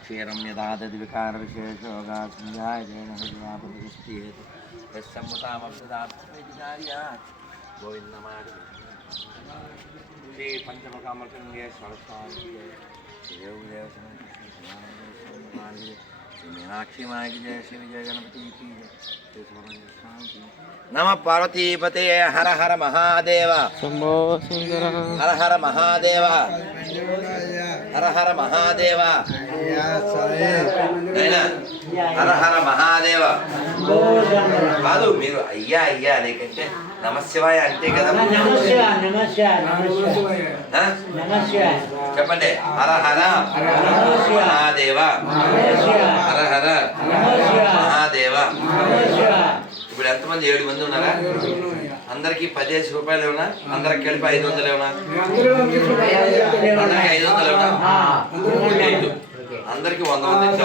ക്ഷീരം യഥാതദ്വികാരവിശേഷോകാസ്മിഹായേണമുതാപതിഷ്ഠിയേതസ്സമുതാമബ്ദാപ്തേജിനാര്യാ ശ്രീ പഞ്ചമകാമൃതങ്കേശ്വര സ്വാമി ദേവദേവ మీనాక్షి మాయకి జయ శ్రీ విజయ గణపతికి నమ పార్వతీపతే హర హర మహాదేవ హర హర మహాదేవ హర హర మహాదేవ హర హర మహాదేవ కాదు మీరు అయ్యా అయ్యా లేకంటే నమశివాయ అంటే కదా. చెప్పండి. హర హర మహాదేవ. హర హర మహాదేవ. ఇప్పుడు ఎంతమంది? ఏడు మంది ఉన్నారా? అందరికి పదిహేను రూపాయలు ఏమన్నా అందరికి కలిపి ఐదు వందలు ఏమన్నా అందరికి ఐదు వందలు ఏమన్నా. అందరికి వంద మంది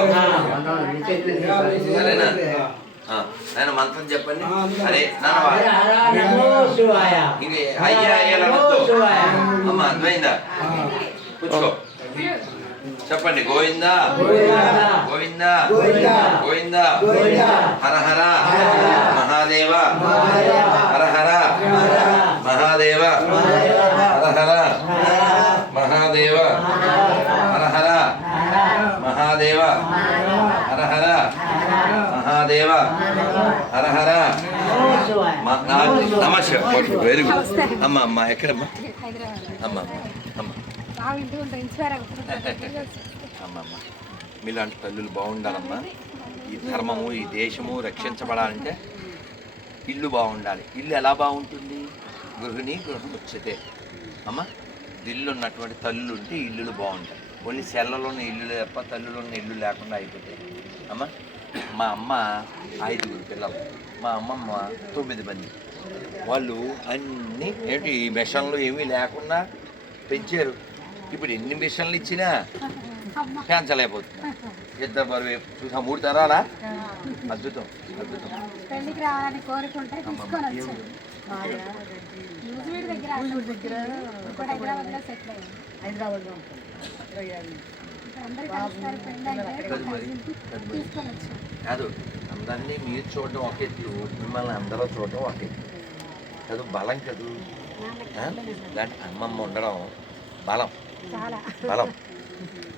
సరేనా? ఆ, నాయన మంత్రం చెప్పండి. అరే నాన్న ఇంక అయ్యా అయ్యాలనొద్దు అమ్మ అర్థమైందా? కూర్చో. చెప్పండి గోవిందా? గోవిందా. గోవిందా? హర హర మహాదేవ. హర హర మహాదేవ. హర హర మహాదేవ. హర హర మహాదేవ. హర హర మహాదేవ హర హర నమస్తే వెరీ గుడ్. అమ్మ అమ్మ ఎక్కడమ్మా? అమ్మ అమ్మ. అమ్మమ్మ మీలాంటి తల్లులు బాగుండాలమ్మా. ఈ ధర్మము ఈ దేశము రక్షించబడాలంటే ఇల్లు బాగుండాలి. ఇల్లు ఎలా బాగుంటుంది? గృహిణి గృహం వచ్చితే అమ్మ ఇల్లు ఉన్నటువంటి తల్లులు ఉంటే ఇల్లులు బాగుంటాయి. ఓన్లీ సెల్లలో ఉన్న ఇల్లు తప్ప తల్లులు ఉన్న ఇల్లు లేకుండా అయిపోతాయి. అమ్మ మా అమ్మ ఐదుగురు పిల్లలు. మా అమ్మమ్మ తొమ్మిది మంది. వాళ్ళు అన్నీ ఏంటి ఈ మిషన్లు ఏమీ లేకుండా పెంచారు. ఇప్పుడు ఎన్ని మిషన్లు ఇచ్చినా పెంచలేకపోతున్నా. ఇద్దరు బరువు చూసా మూడు తరాలా? అద్భుతం అద్భుతం. పెళ్ళికి రావాలని కోరుకుంటే తీసుకొని వచ్చాను దగ్గర సెటిల్ అయ్యాను హైదరాబాద్లో కాదు అందరినీ మీరు చూడడం ఒక ఎత్తు మిమ్మల్ని అందరూ చూడడం ఒక ఎత్తు కాదు బలం కదూ? దాంట్లో అమ్మమ్మ ఉండడం బలం. బలం.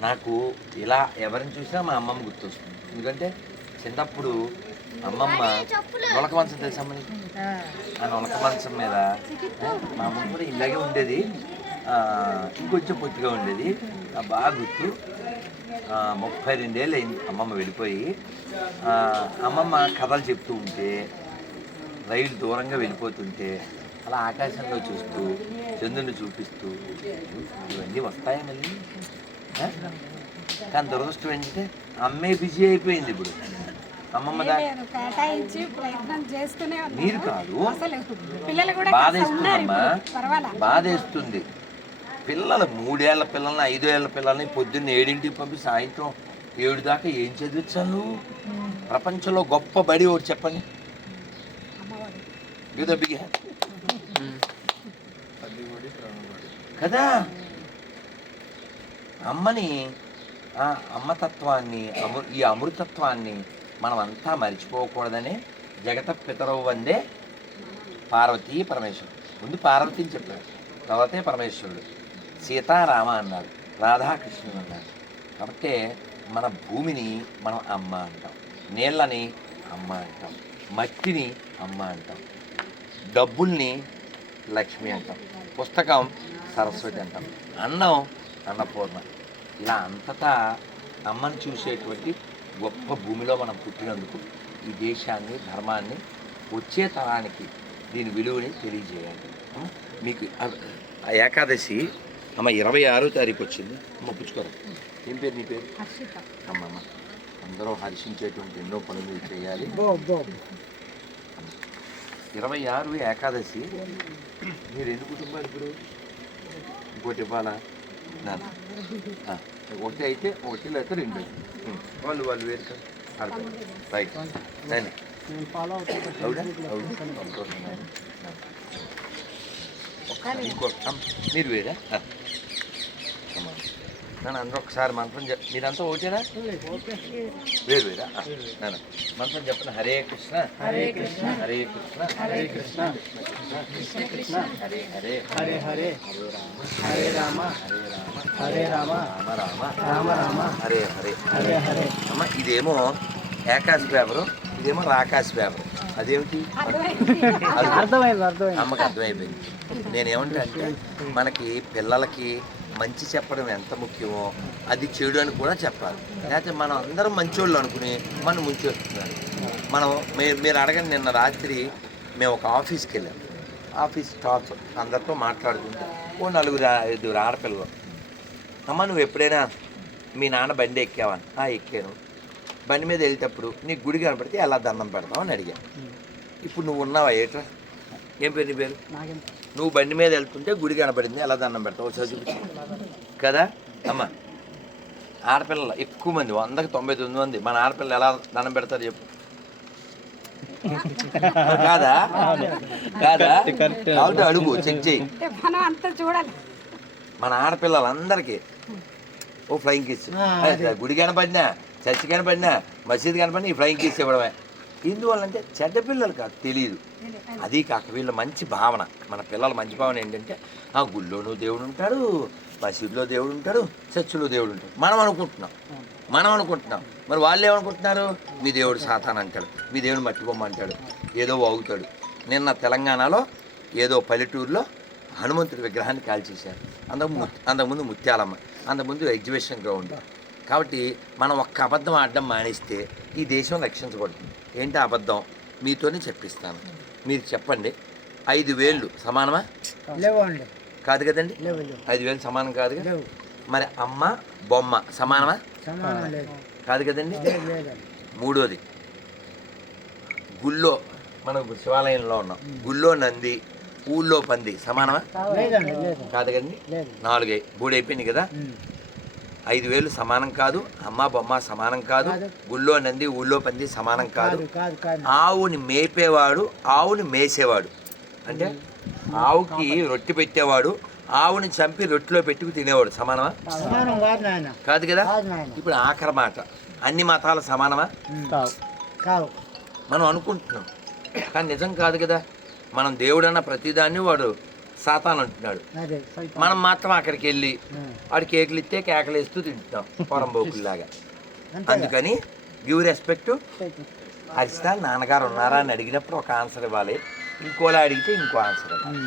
నాకు ఇలా ఎవరిని చూసినా మా అమ్మమ్మ గుర్తొస్తుంది. ఎందుకంటే చిన్నప్పుడు అమ్మమ్మ నొలక మంచం తెలుసమ్మ నీకు? ఆ. నొలక మంచం మీద మా అమ్మ కూడా ఇలాగే ఉండేది. ఆ, ఇంకొంచెం పొట్టిగా ఉండేది. ఆ, బాగా గుర్తు. ఆ, ముప్పై రెండేళ్ళు అయింది అమ్మమ్మ వెళ్ళిపోయి. ఆ, అమ్మమ్మ కథలు చెప్తూ ఉంటే రైలు దూరంగా వెళ్ళిపోతుంటే అలా ఆకాశంలో చూస్తూ చంద్రుని చూపిస్తూ ఇవన్నీ వస్తాయి మళ్ళీ? కానీ దురదృష్టం ఏంటంటే అమ్మే బిజీ అయిపోయింది ఇప్పుడు. అమ్మమ్మ మీరు కాదు. బాధేస్తుంది పిల్లలు మూడేళ్ళ పిల్లల్ని ఐదేళ్ళ పిల్లల్ని పొద్దున్న ఏడింటికి పంపి సాయంత్రం ఏడు దాకా ఏం చదివించాను ప్రపంచంలో గొప్ప బడి ఒకటి చెప్పండి. కదా? అమ్మని ఆ అమ్మతత్వాన్ని అమృ ఈ అమృతత్వాన్ని మనం అంతా జగత పితరవు వందే పార్వతీ పరమేశ్వరుడు. ముందు పార్వతిని చెప్పాడు తర్వాతే పరమేశ్వరుడు. సీతారామ అన్నాడు రాధాకృష్ణుడు అన్నాడు కాబట్టి మన భూమిని మనం అమ్మ అంటాం నీళ్ళని అమ్మ అంటాం మట్టిని అమ్మ అంటాం డబ్బుల్ని లక్ష్మి అంటాం. పుస్తకం సరస్వతి అంటాం. అన్నం అన్నపూర్ణ. ఇలా అంతటా అమ్మని చూసేటువంటి గొప్ప భూమిలో మనం పుట్టినందుకు ఈ దేశాన్ని ధర్మాన్ని వచ్చే తరానికి దీని విలువని తెలియజేయాలి? మీకు ఆ- ఏకాదశి అమ్మ ఇరవై ఆరో తారీఖు వచ్చింది. అమ్మ పుచ్చుకోరా. ఏం పేరు నీ పేరు? అమ్మమ్మ. అందరూ హర్షించేటువంటి ఎన్నో పనులు చేయాలి. ఇరవై ఆరు ఏకాదశి. మీరు ఎన్ని కుటుంబాలు ఇప్పుడు? ఇంకోటి ఇవ్వాలా ఒకటి అయితే ఒకటి లేకపోతే రెండు. వాళ్ళు వాళ్ళు వేరు రైట్. అమ్మ, మీరు వేరా. నాన్న అందరూ ఒకసారి మంత్రం మీరంతా ఓకేనా? వేరు వేరా? మంత్రం చెప్పండి. హరే కృష్ణ. హరే కృష్ణ. హరే కృష్ణ. హరే కృష్ణ. కృష్ణ కృష్ణ హరే హరే. హరే హరే హరే రామ. హరే రామ. రామ రామ. రామ రామ. హరే హరే. హరే హరే. అమ్మ ఇదేమో ఏకాశి పేపరు ఇదేమో రాకాశి పేపర్. అదేమిటి? అమ్మకి అర్థమైపోయింది. నేనేమంటా అంటే మనకి పిల్లలకి మంచి చెప్పడం ఎంత ముఖ్యమో అది చెడు అని కూడా చెప్పాలి. లేకపోతే మనం అందరం మంచోళ్ళు అనుకుని మనం ముంచేస్తున్నారు. మనం మీరు మీరు అడగండి నిన్న రాత్రి మేము ఒక ఆఫీస్కి వెళ్ళాం. ఆఫీస్ స్టాఫ్ అందరితో మాట్లాడుకుంటే ఓ నలుగురు ఐదుగురు ఆడపిల్లలు. అమ్మ నువ్వు ఎప్పుడైనా మీ నాన్న బండి ఎక్కావా? "ఆ, ఎక్కాను. బండి మీద వెళ్ళేటప్పుడు నీకు గుడి కనపడితే ఎలా దండం పెడతావు అని అడిగాను. ఇప్పుడు నువ్వు ఉన్నావా? ఏట్రా? ఏం పేరు నీ పేరు? నువ్వు బండి మీద వెళ్తుంటే గుడి కనపడింది ఎలా దండం పెడతావు? ఒకసారి చూపించు. కదా? అమ్మ ఆడపిల్లలు ఎక్కువ మంది వందకి తొంభై తొమ్మిది మంది. మన ఆడపిల్లలు ఎలా దండం పెడతారు చెప్పు. కాదా? కాదా? కాబట్టి అడుగు చెక్ చేయి. మనం అంతా చూడాలి. మన ఆడపిల్లలందరికీ ఓ ఫ్లయింగ్ కిస్. గుడి కనపడినా చర్చి కనపడినా మసీద్ కనపడినా ఈ ఫ్లయింగ్ కిస్ ఇవ్వడమే. ఎందువల్లంటే చెడ్డ పిల్లలు కాదు తెలియదు అది కాక వీళ్ళ మంచి భావన. మన పిల్లల మంచి భావన ఏంటంటే ఆ గుళ్ళోనూ దేవుడు ఉంటాడు మసీదులో దేవుడు ఉంటాడు చర్చిలో దేవుడు ఉంటాడు. మనం అనుకుంటున్నాం. మనం అనుకుంటున్నాం. మరి వాళ్ళు ఏమనుకుంటున్నారు? మీ దేవుడు సాతాన్ అంటాడు. మీ దేవుడు మట్టిబొమ్మ ఏదో వాగుతాడు. నిన్న తెలంగాణలో ఏదో పల్లెటూరులో హనుమంతుడి విగ్రహాన్ని కాల్చేశారు. అంతకు ముందు అంతకుముందు ముత్యాలమ్మ అంతకుముందు ఎగ్జిబిషన్ గ్రౌండ్. కాబట్టి మనం ఒక్క అబద్ధం ఆడడం మానేస్తే ఈ దేశం రక్షించబడుతుంది. ఏంటి అబద్ధం? మీతోనే చెప్పిస్తాను. మీరు చెప్పండి. ఐదు వేళ్ళు సమానమా? లేవండి కాదు కదండి? ఐదు వేలు సమానం కాదు మరి అమ్మ బొమ్మ సమానమా? కాదు కదండి? మూడోది. గుళ్ళో మనం శివాలయంలో ఉన్నాం. గుళ్ళో నంది ఊళ్ళో పంది సమానమా? కాదు కదండి? నాలుగే. మూడు అయిపోయింది కదా. ఐదు వేలు సమానం కాదు అమ్మ బొమ్మ సమానం కాదు. గుళ్ళో నంది ఊళ్ళో పంది సమానం కాదు. కాదు కాదు కాదు. ఆవుని మేపేవాడు ఆవుని మేసేవాడు. అంటే ఆవుకి రొట్టె పెట్టేవాడు ఆవుని చంపి రొట్టెలో పెట్టుకు తినేవాడు. సమానమా? సమానం కాదు నాయన. కాదు కదా? కాదు నాయన. ఇప్పుడు ఆఖరి మాట. అన్ని మతాలు సమానమా? మనం అనుకుంటున్నాం. కానీ నిజం కాదు కదా? మనం దేవుడు అన్న ప్రతిదాన్ని వాడు సాతాన్ అంటున్నాడు. మనం మాత్రం అక్కడికి వెళ్ళి. వాడు కేకులు ఇస్తే కేకలు వేస్తూ తింటున్నాం పొరంబోకుల్లాగా అందుకని గివ్ రెస్పెక్ట్. అరిస్తా నాన్నగారు ఉన్నారా అని అడిగినప్పుడు ఒక ఆన్సర్ ఇవ్వాలి. ఇంకోలా అడిగితే ఇంకో ఆన్సర్ ఇవ్వాలి.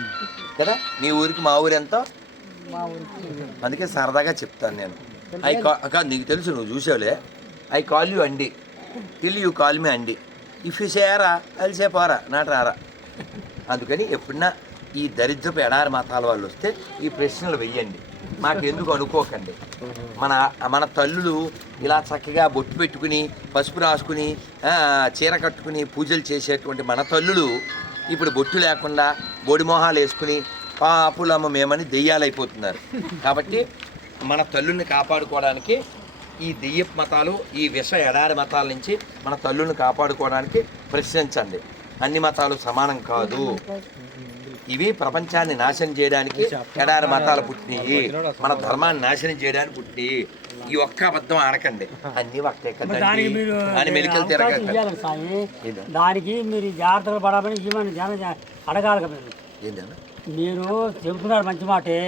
కదా? మీ ఊరికి మా ఊరు ఎంతో? అందుకే సరదాగా చెప్తాను నేను. ఐ కా కాదు నీకు తెలుసు నువ్వు చూసావులే. ఐ కాల్ యూ అండి. టిల్ యూ కాల్ మీ అండి. ఇఫ్ యూ సేరా అలిసే పోరా నాట రారా. అందుకని ఎప్పుడన్నా ఈ దరిద్రపు ఎడారి మతాల వాళ్ళు వస్తే ఈ ప్రశ్నలు వెయ్యండి. మాకెందుకు అనుకోకండి. మన మన తల్లులు ఇలా చక్కగా బొట్టు పెట్టుకుని పసుపు రాసుకుని చీర కట్టుకుని పూజలు చేసేటువంటి మన తల్లులు ఇప్పుడు బొట్టు లేకుండా బొడిమోహాలు వేసుకుని పాపులమ్మ మేమని దెయ్యాలైపోతున్నారు. కాబట్టి మన తల్లుల్ని కాపాడుకోవడానికి ఈ దెయ్యపు మతాలు ఈ విష ఎడారి మతాల నుంచి మన తల్లుల్ని కాపాడుకోవడానికి ప్రశ్నించండి. అన్ని మతాలు సమానం కాదు. ఇవి ప్రపంచాన్ని నాశనం చేయడానికి ఎడారి మతాలు పుట్టినాయి మన ధర్మాన్ని నాశనం చేయడానికి పుట్టినాయి ఈ ఒక్క అబద్ధం ఆడకండి. అన్ని ఒకే కదండి అని మెలికలు? దానికి మీరు జాగ్రత్తలు చే- అడగాలి కదా మీరు. చెబుతున్నారు మంచి మాటే.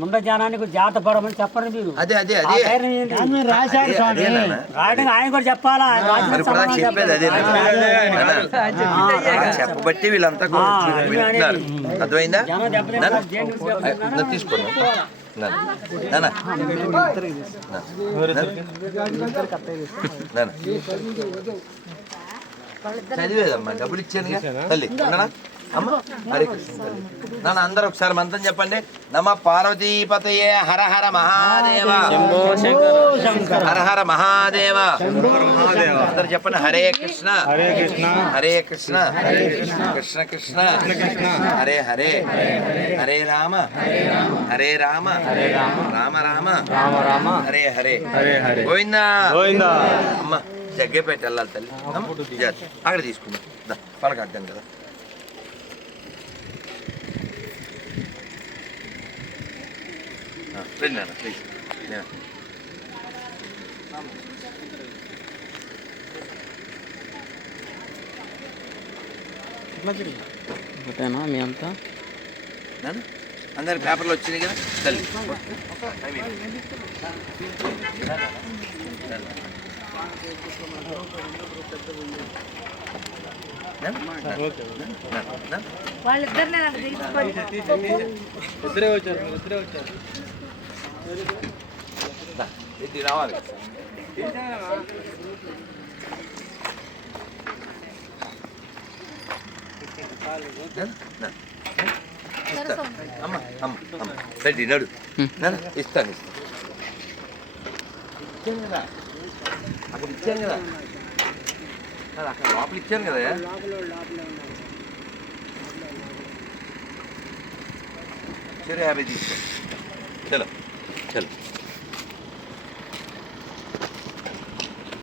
ముండ జ్ఞానానికి జాగ్రత్త పడమని చెప్పండి మీరు. అదే అదే అదే. రాశారు స్వామి. రాయడానికి ఆయన కూడా చెప్పాలా? చెప్పేది అదే చెప్పబట్టి వీళ్ళంతా కూడా ఆ, వింటున్నారు. అది అనేది. అర్థమైందా? జ్ఞానం చెప్పలేదు. నాన్న? దేని గురించి ఆ, చెప్తున్నారో నా తీసుకోండి. చదివేదమ్మా డబ్బులు ఇచ్చానుగా. తల్లి ఉన్నానా అమ్మ హరే కృష్ణ. తల్లి నాన్న అందరూ ఒకసారి మంత్రం చెప్పండి. నమ పార్వతీపతయే హర హర మహాదేవ. హర హర మహాదేవ. అందరూ చెప్పండి హరే కృష్ణ. హరే కృష్ణ. హరే కృష్ణ. కృష్ణ కృష్ణ. కృష్ణ హరే హరే. హరే రామ. హరే రామ. హరే రామ. రామ రామ. రామ రామ. హరే హరే. హరే హరే. గోవిందా. గోవిందా. అమ్మ జగ్గేపేట వెళ్ళాలి తల్లి. అక్కడ తీసుకుందాం. పలకడ్డాను కదా. రండి నాన్న ప్లీజ్ నేను ఒకటేనా మీ అంతా? అందరి పేపర్లు వచ్చినాయి కదా తల్లి. I mean. నాన్న, నాన్న, నాన్న, నాన్న. వాళ్ళిద్దరిని నాకు తీసుకోండి దా, ఇది రావాలి అమ్మ అమ్మ అమ్మ రెడ్డి నడు ఇస్తాను ఇస్తాను ఇచ్చాను కదా అక్కడ ఇచ్చాను కదా అక్కడ లోపల ఇచ్చాను కదా సరే యాభై తీసుకో చలో చలో